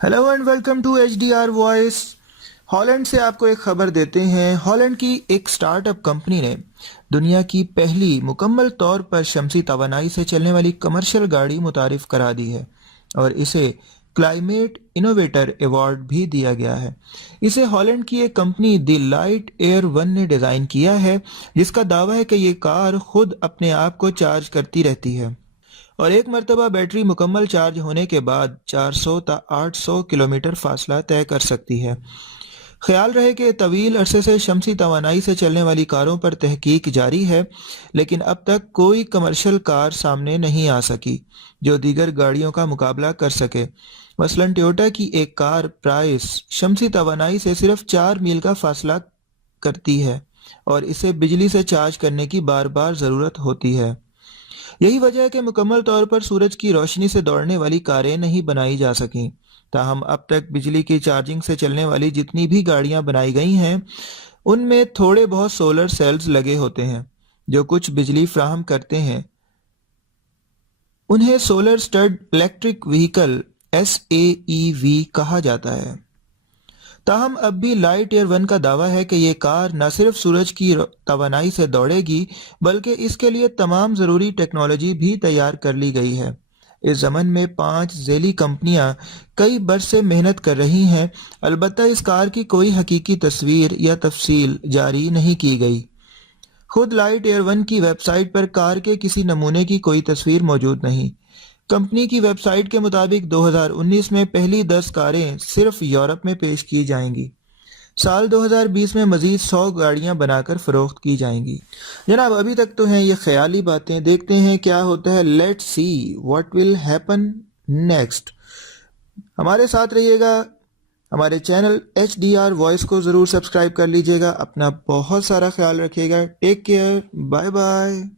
Hello and welcome to HDR voice. Holland से आपको एक खबर देते हैं। हॉलैंड की एक स्टार्टअप कंपनी ने दुनिया की पहली मुकम्मल तौर पर शमसी तवानाई से चलने वाली कमर्शियल गाड़ी मुतारिफ करा दी है और इसे क्लाइमेट इनोवेटर अवार्ड भी दिया गया है। इसे हॉलैंड की एक company the light air one ने डिज़ाइन किया है, जिसका दावा है कि ये कार खुद अपने आप को चार्ज करती रहती है और एक मरतबा बैटरी मुकम्मल चार्ज होने के बाद 400 ता 800 किलोमीटर फासला तय कर सकती है। ख्याल रहे कि तवील अरसे से शमसी तवानाई से चलने वाली कारों पर तहकीक जारी है, लेकिन अब तक कोई कमर्शियल कार सामने नहीं आ सकी जो दीगर गाड़ियों का मुकाबला कर सके। मसलन टोयोटा की एक कार प्राइस शमसी तवानाई से सिर्फ 4 मील का फासला करती है और इसे बिजली से चार्ज करने की बार बार ज़रूरत होती है। यही वजह है कि मुकम्मल तौर पर सूरज की रोशनी से दौड़ने वाली कारें नहीं बनाई जा सकीं। ताहम अब तक बिजली की चार्जिंग से चलने वाली जितनी भी गाड़ियां बनाई गई हैं, उनमें थोड़े बहुत सोलर सेल्स लगे होते हैं जो कुछ बिजली फ्राहम करते हैं। उन्हें solar stud electric vehicle SAEV कहा जाता है। ताहम अब भी लाइट एयर वन का दावा है कि ये कार न सिर्फ सूरज की तवानाई से दौड़ेगी, बल्कि इसके लिए तमाम ज़रूरी टेक्नोलॉजी भी तैयार कर ली गई है। इस ज़मन में 5 ज़ेली कंपनियां कई बरस से मेहनत कर रही हैं। अलबत्ता इस कार की कोई हकीकी तस्वीर या तफसील जारी नहीं की गई। खुद लाइट एयर वन की वेबसाइट पर कार के किसी नमूने की कोई तस्वीर मौजूद नहीं। कंपनी की वेबसाइट के मुताबिक 2019 में पहली 10 कारें सिर्फ यूरोप में पेश की जाएंगी। साल 2020 में मजीद 100 गाड़ियां बनाकर फरोख्त की जाएंगी। जनाब, अभी तक तो हैं ये ख्याली बातें, देखते हैं क्या होता है। Let's see what will happen next. हमारे साथ रहिएगा। हमारे चैनल HDR वॉइस को ज़रूर सब्सक्राइब कर लीजिएगा। अपना बहुत सारा ख्याल रखिएगा। Take care, bye bye.